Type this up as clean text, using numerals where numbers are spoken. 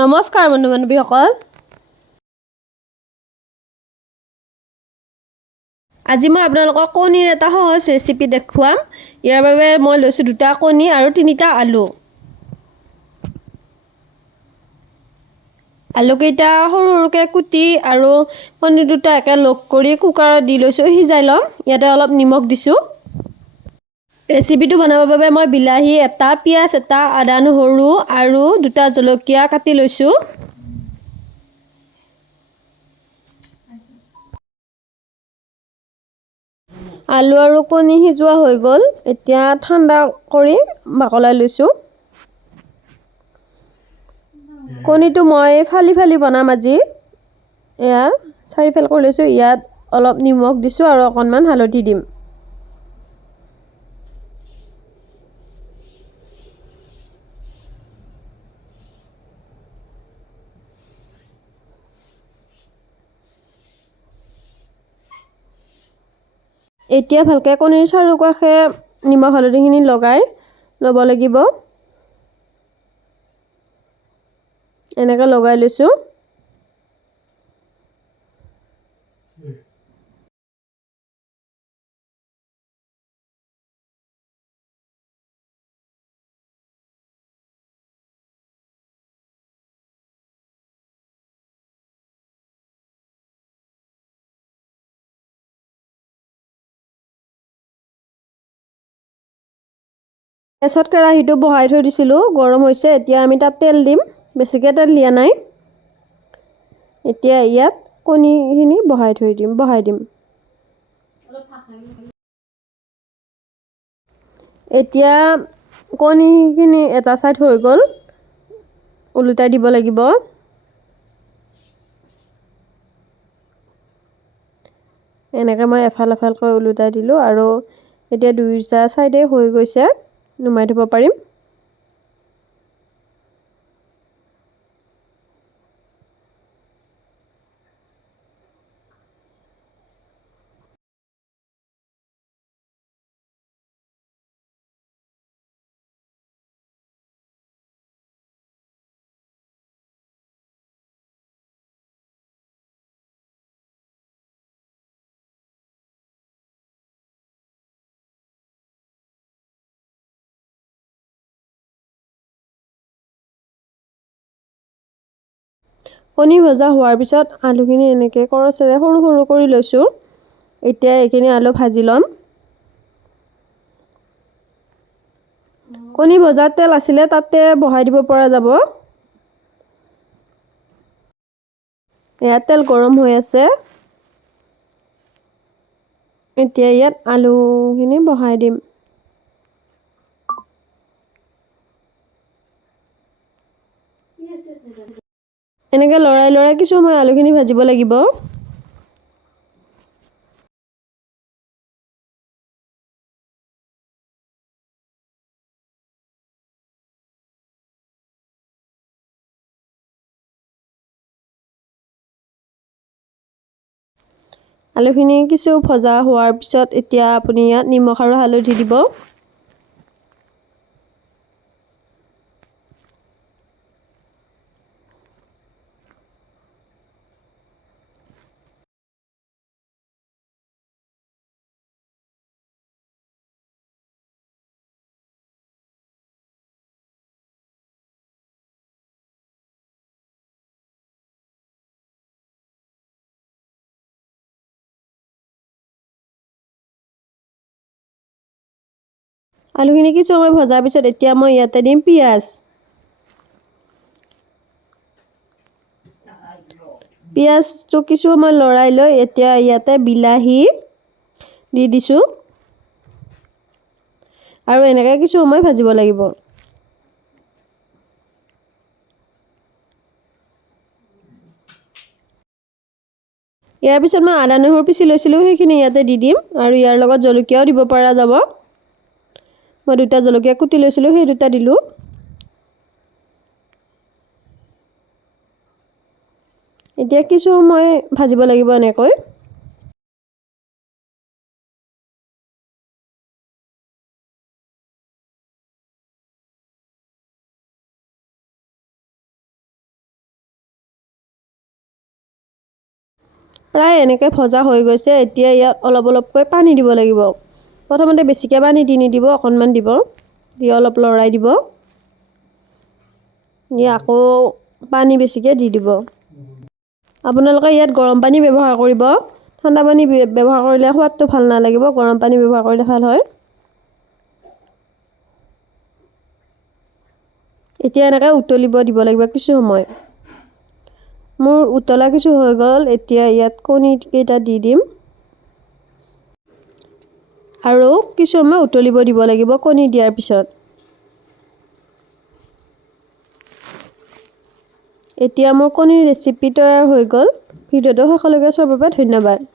নমস্কাৰ বন্ধু বান্ধৱীসকল। আজি মই আপোনালোকক কণীৰ এটা সহজ ৰেচিপি দেখুৱাম। ইয়াৰ বাবে মই লৈছোঁ 2টা কণী আৰু 3টা আলু। আলুকেইটা সৰু সৰুকৈ কুটি আৰু কণী 2টা একে লগ কৰি কুকাৰত দি লৈছোঁ, সিজাই ল'ম। ইয়াতে অলপ নিমখ দিছোঁ। ৰেচিপিটো বনাবৰ বাবে মই বিলাহী এটা, পিঁয়াজ এটা, আদা নহৰু আৰু 2টা জলকীয়া কাটি লৈছোঁ। আলু আৰু কণী সিজোৱা হৈ গ'ল। এতিয়া ঠাণ্ডা কৰি বাকলাই লৈছোঁ। কণীটো মই ফালি ফালি বনাম আজি। এয়া 4 ফাল কৰি লৈছোঁ। ইয়াত অলপ নিমখ দিছোঁ আৰু অকণমান হালধি দিম। এতিয়া ভালকৈ কণীৰ চাৰিওকাষে নিমখ হালধিখিনি লগাই ল'ব লাগিব। এনেকৈ লগাই লৈছোঁ। গেছত কেৰাহীটো বহাই থৈ দিছিলোঁ, গৰম হৈছে। এতিয়া আমি তাত তেল দিম। বেছিকৈ তেল দিয়া নাই। এতিয়া ইয়াত কণীখিনি বহাই দিম। এতিয়া কণীখিনি এটা চাইড হৈ গ'ল, ওলোটাই দিব লাগিব। এনেকৈ মই এফাল এফালকৈ ওলোটাই দিলোঁ আৰু এতিয়া 2টা চাইডে হৈ গৈছে, নমাই থ'ব পাৰিম। কণী ভজা হোৱাৰ পিছত আলুখিনি এনেকৈ কৰচেৰে সৰু সৰু কৰি লৈছোঁ। এতিয়া এইখিনি আলু ভাজি ল'ম। কণী ভজাৰ তেল আছিলে তাতে বহাই দিব পৰা যাব। ইয়াত তেল গৰম হৈ আছে। এতিয়া ইয়াত আলুখিনি বহাই দিম। এনেকৈ লৰাই লৰাই কিছু সময় আলুখিনি ভাজিব লাগিব। আলুখিনি কিছু ভজা হোৱাৰ পিছত এতিয়া আপুনি ইয়াত নিমখ আৰু হালধি দিব। আলুখিনি কিছু সময় ভজাৰ পিছত এতিয়া মই ইয়াতে দিম পিঁয়াজ। পিঁয়াজটো কিছু সময় লৰাই লৈ এতিয়া ইয়াতে বিলাহী দি দিছোঁ আৰু এনেকৈ কিছু সময় ভাজিব লাগিব। ইয়াৰ পিছত মই আদা নহৰু পিচি লৈছিলোঁ, সেইখিনি ইয়াতে দি দিম আৰু ইয়াৰ লগত জলকীয়াও দিব পৰা যাব। মই 2টা জলকীয়া কুটি লৈছিলোঁ, সেই 2টা দিলোঁ। এতিয়া কিছু সময় ভাজিব লাগিব এনেকৈ। প্ৰায় এনেকৈ ভজা হৈ গৈছে। এতিয়া ইয়াত অলপ অলপকৈ পানী দিব লাগিব। প্ৰথমতে বেছিকৈ পানী দি নিদিব, অকণমান দিব, দি অলপ লৰাই দিব, আকৌ পানী বেছিকৈ দি দিব। আপোনালোকে ইয়াত গৰম পানী ব্যৱহাৰ কৰিব। ঠাণ্ডা পানী ব্যৱহাৰ কৰিলে সোৱাদটো ভাল নালাগিব, গৰম পানী ব্যৱহাৰ কৰিলে ভাল হয়। এতিয়া এনেকৈ উতলিব দিব লাগিব কিছু সময়। মোৰ উতলা কিছু হৈ গ'ল। এতিয়া ইয়াত কণী কেইটা দি দিম আৰু কিছু সময় উতলিব দিব লাগিব কণী দিয়াৰ পিছত। এতিয়া মোৰ কণীৰ ৰেচিপি তৈয়াৰ হৈ গ'ল। ভিডিঅ'টো শেষলৈকে চোৱাৰ বাবে ধন্যবাদ।